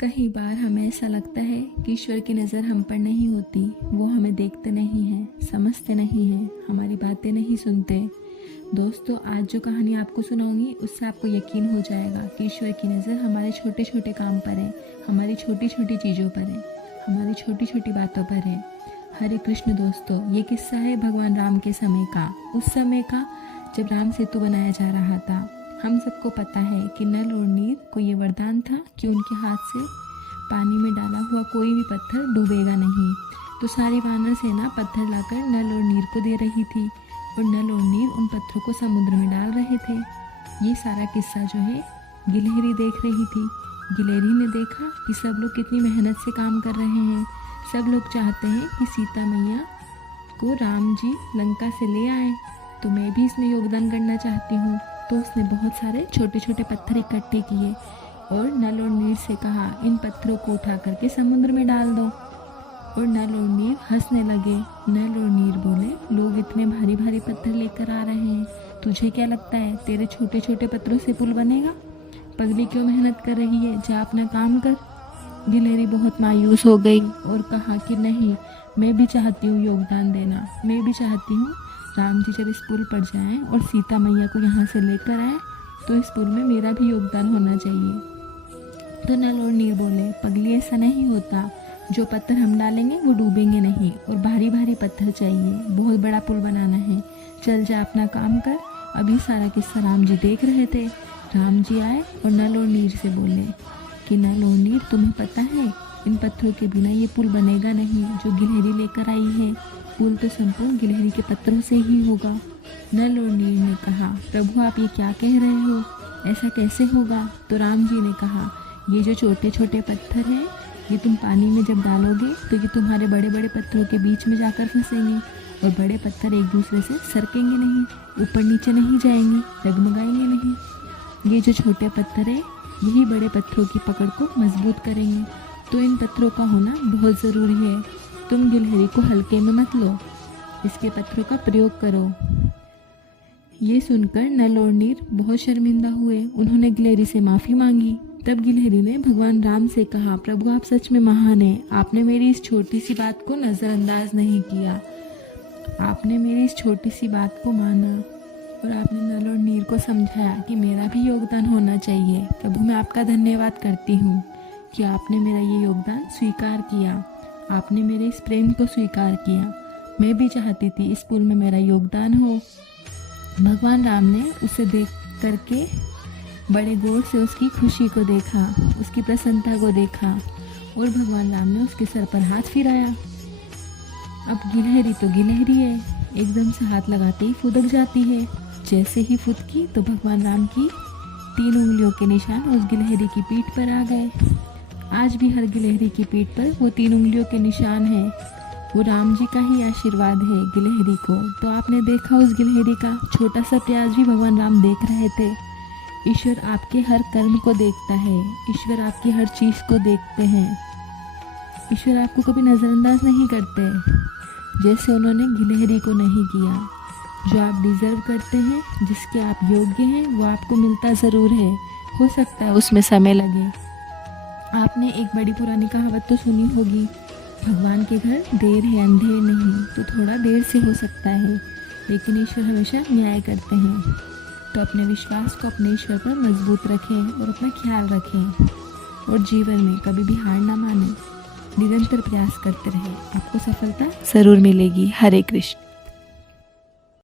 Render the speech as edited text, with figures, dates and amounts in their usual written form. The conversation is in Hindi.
कई बार हमें ऐसा लगता है कि ईश्वर की नज़र हम पर नहीं होती, वो हमें देखते नहीं हैं, समझते नहीं हैं, हमारी बातें नहीं सुनते। दोस्तों, आज जो कहानी आपको सुनाऊंगी उससे आपको यकीन हो जाएगा कि ईश्वर की नज़र हमारे छोटे छोटे काम पर है, हमारी छोटी छोटी चीज़ों पर है, हमारी छोटी छोटी बातों पर है। हरे कृष्ण दोस्तों, ये किस्सा है भगवान राम के समय का, उस समय का जब राम सेतु बनाया जा रहा था। हम सबको पता है कि नल और नीर को ये वरदान था कि उनके हाथ से पानी में डाला हुआ कोई भी पत्थर डूबेगा नहीं। तो सारी वानर सेना पत्थर लाकर नल और नीर को दे रही थी और नल और नीर उन पत्थरों को समुद्र में डाल रहे थे। ये सारा किस्सा जो है गिलहरी देख रही थी। गिलहरी ने देखा कि सब लोग कितनी मेहनत से काम कर रहे हैं। सब लोग चाहते हैं कि सीता मैया को राम जी लंका से ले आए, तो मैं भी इसमें योगदान करना चाहती हूँ। तो उसने बहुत सारे छोटे छोटे पत्थर इकट्ठे किए और नल और नीर से कहा, इन पत्थरों को उठा करके समुद्र में डाल दो। और नल और नीर हंसने लगे। नल और नीर बोले, लोग इतने भारी भारी पत्थर लेकर आ रहे हैं, तुझे क्या लगता है तेरे छोटे छोटे पत्थरों से पुल बनेगा? पगली क्यों मेहनत कर रही है, जा अपना काम कर। गिलहरी बहुत मायूस हो गई और कहा कि नहीं, मैं भी चाहती हूँ योगदान देना। मैं भी चाहती हूँ राम जी जब इस पुल पर जाएं और सीता मैया को यहाँ से लेकर आए, तो इस पुल में मेरा भी योगदान होना चाहिए। तो नल और नीर बोले, पगली ऐसा नहीं होता, जो पत्थर हम डालेंगे वो डूबेंगे नहीं, और भारी भारी पत्थर चाहिए, बहुत बड़ा पुल बनाना है। चल जा अपना काम कर। अभी सारा किस्सा राम जी देख रहे थे। राम जी आए और नल और नीर से बोले कि नल और नीर, तुम्हें पता है इन पत्थरों के बिना ये पुल बनेगा नहीं जो गिलहरी लेकर आई है। पुल तो संपूर्ण गिलहरी के पत्थरों से ही होगा। नल और नीर ने कहा, प्रभु आप ये क्या कह रहे हो, ऐसा कैसे होगा? तो राम जी ने कहा, ये जो छोटे छोटे पत्थर हैं, ये तुम पानी में जब डालोगे तो ये तुम्हारे बड़े बड़े पत्थरों के बीच में जाकर फंसेंगे, और बड़े पत्थर एक दूसरे से सरकेंगे नहीं, ऊपर नीचे नहीं जाएंगे, डगमगाएंगे नहीं। ये जो छोटे पत्थर है यही बड़े पत्थरों की पकड़ को मजबूत करेंगे। तो इन पत्थरों का होना बहुत ज़रूरी है। तुम गिलहरी को हल्के में मत लो, इसके पत्थरों का प्रयोग करो। ये सुनकर नल और नीर बहुत शर्मिंदा हुए। उन्होंने गिलहरी से माफ़ी मांगी। तब गिलहरी ने भगवान राम से कहा, प्रभु आप सच में महान हैं। आपने मेरी इस छोटी सी बात को नज़रअंदाज नहीं किया, आपने मेरी इस छोटी सी बात को माना और आपने नल और नीर को समझाया कि मेरा भी योगदान होना चाहिए। प्रभु मैं आपका धन्यवाद करती हूँ कि आपने मेरा ये योगदान स्वीकार किया, आपने मेरे इस प्रेम को स्वीकार किया। मैं भी चाहती थी इस पुल में मेरा योगदान हो। भगवान राम ने उसे देख करके बड़े गौर से उसकी खुशी को देखा, उसकी प्रसन्नता को देखा, और भगवान राम ने उसके सर पर हाथ फिराया। अब गिलहरी तो गिलहरी है, एकदम से हाथ लगाते ही फुदक जाती है। जैसे ही फुदकी तो भगवान राम की 3 उंगलियों के निशान उस गिलहरी की पीठ पर आ गए। आज भी हर गिलहरी की पीठ पर वो 3 उंगलियों के निशान हैं। वो राम जी का ही आशीर्वाद है गिलहरी को। तो आपने देखा उस गिलहरी का छोटा सा प्याज भी भगवान राम देख रहे थे। ईश्वर आपके हर कर्म को देखता है, ईश्वर आपकी हर चीज़ को देखते हैं। ईश्वर आपको कभी नज़रअंदाज नहीं करते, जैसे उन्होंने गिलहरी को नहीं किया। जो आप डिज़र्व करते हैं, जिसके आप योग्य हैं, वो आपको मिलता ज़रूर है। हो सकता है उसमें समय लगे। आपने एक बड़ी पुरानी कहावत तो सुनी होगी, भगवान के घर देर है अंधेर नहीं। तो थोड़ा देर से हो सकता है, लेकिन ईश्वर हमेशा न्याय करते हैं। तो अपने विश्वास को अपने ईश्वर पर मजबूत रखें और अपना ख्याल रखें, और जीवन में कभी भी हार ना मानें, निरंतर प्रयास करते रहें। आपको सफलता ज़रूर मिलेगी। हरे कृष्ण।